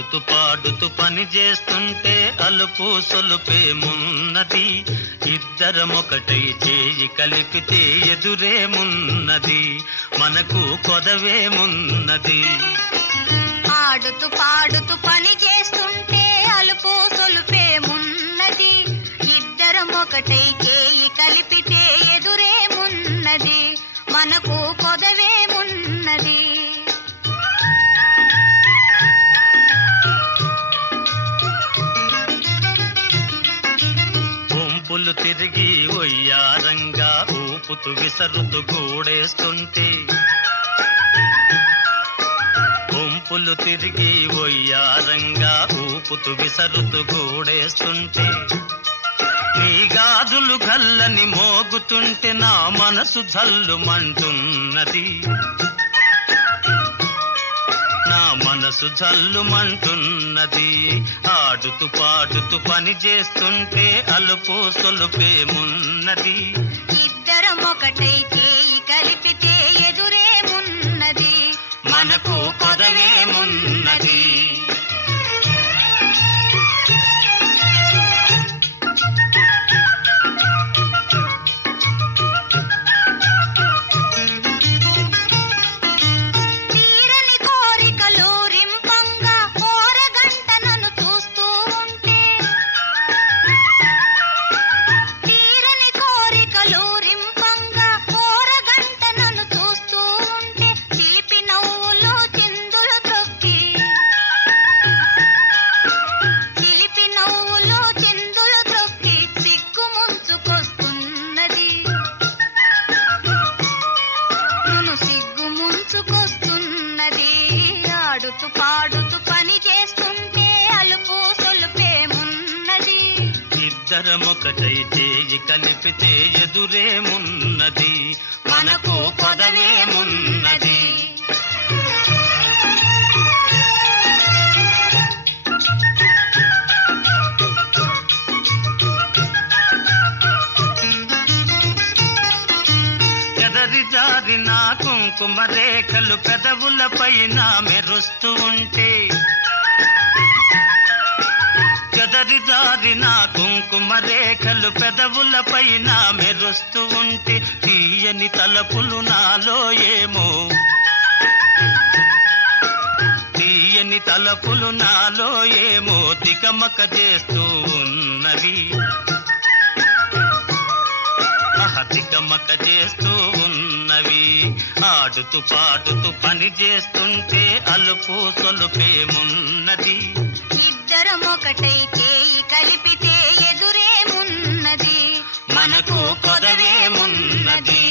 ఆడుతూ పాడుతూ పని చేస్తుంటే అలుపు సొలుపేమున్నది, ఇద్దరమొకటై చేయి కలిపితే ఎదురేమున్నది, మనకు కొదవేమున్నది. ఆడుతూ పాడుతూ పని చేస్తుంటే అలుపు సొలుపేమున్నది, ఇద్దరం ఒకటై చేయి కలిపితే ఎదురేమున్నది, మనకు కొదవేమున్నది. వంపులు తిరిగి ఒయ్యారంగా ఊపుతూ విసరుతూ గూడేస్తుంటే, వంపులు తిరిగి ఒయ్యారంగా ఊపుతూ విసరుతూ గూడేస్తుంటే, నీ గాజులు గల్లని మోగుతుంటే నా మనసు జల్లుమంటున్నది, నా మనసు జల్లుమంటున్నది. ఆడుతూ పాడుతూ పని చేస్తుంటే అలుపు సొలుపేమున్నది, ఇద్దరం ఒకటై చేయి కలిపితే ఎదురేమున్నది, మనకు కొదవేమున్నది. తీరని కోరికలు రింపంగా కోరగంట నన్ను చూస్తూ ఉంటే, తీరని కోరికలు రింపంగా కోరగంట నన్ను చూస్తూ ఉంటే, చిలిపి నవ్వులు చిందులు త్రొక్కి, చిలిపి నవ్వులు చిందులు త్రొక్కి సిగ్గు ముంచుకొస్తున్నది, నన్ను సిగ్గు ముంచుకొస్తున్నది. ఆడుతూ పాడుతూ పని చేస్తుంటే అలుపు సొలుపేమున్నది, ఇద్దరమొకటై చేయి కలిపితే ఎదురేమున్నది, మనకు కొదవేమున్నది. ఎదరి జారిన కుంకుమ రేఖలు పెదవుల పైన మెరుస్తూ ఉంటే, ఎదరి జారిన కుంకుమ రేఖలు పెదవుల పైన మెరుస్తూ ఉంటే, తీయని తలపులు నాలో ఏమో, తీయని తలపులు నాలో ఏమో తికమక చేస్తూ ఉన్నవి, తికమక చేస్తూ ఉన్నవి. ఆడుతూ పాడుతూ పని చేస్తుంటే అలుపు సొలుపేమున్నది, ఇద్దరం ఒకటై చేయి కలిపితే ఎదురేమున్నది, మనకు కొదవేమున్నది.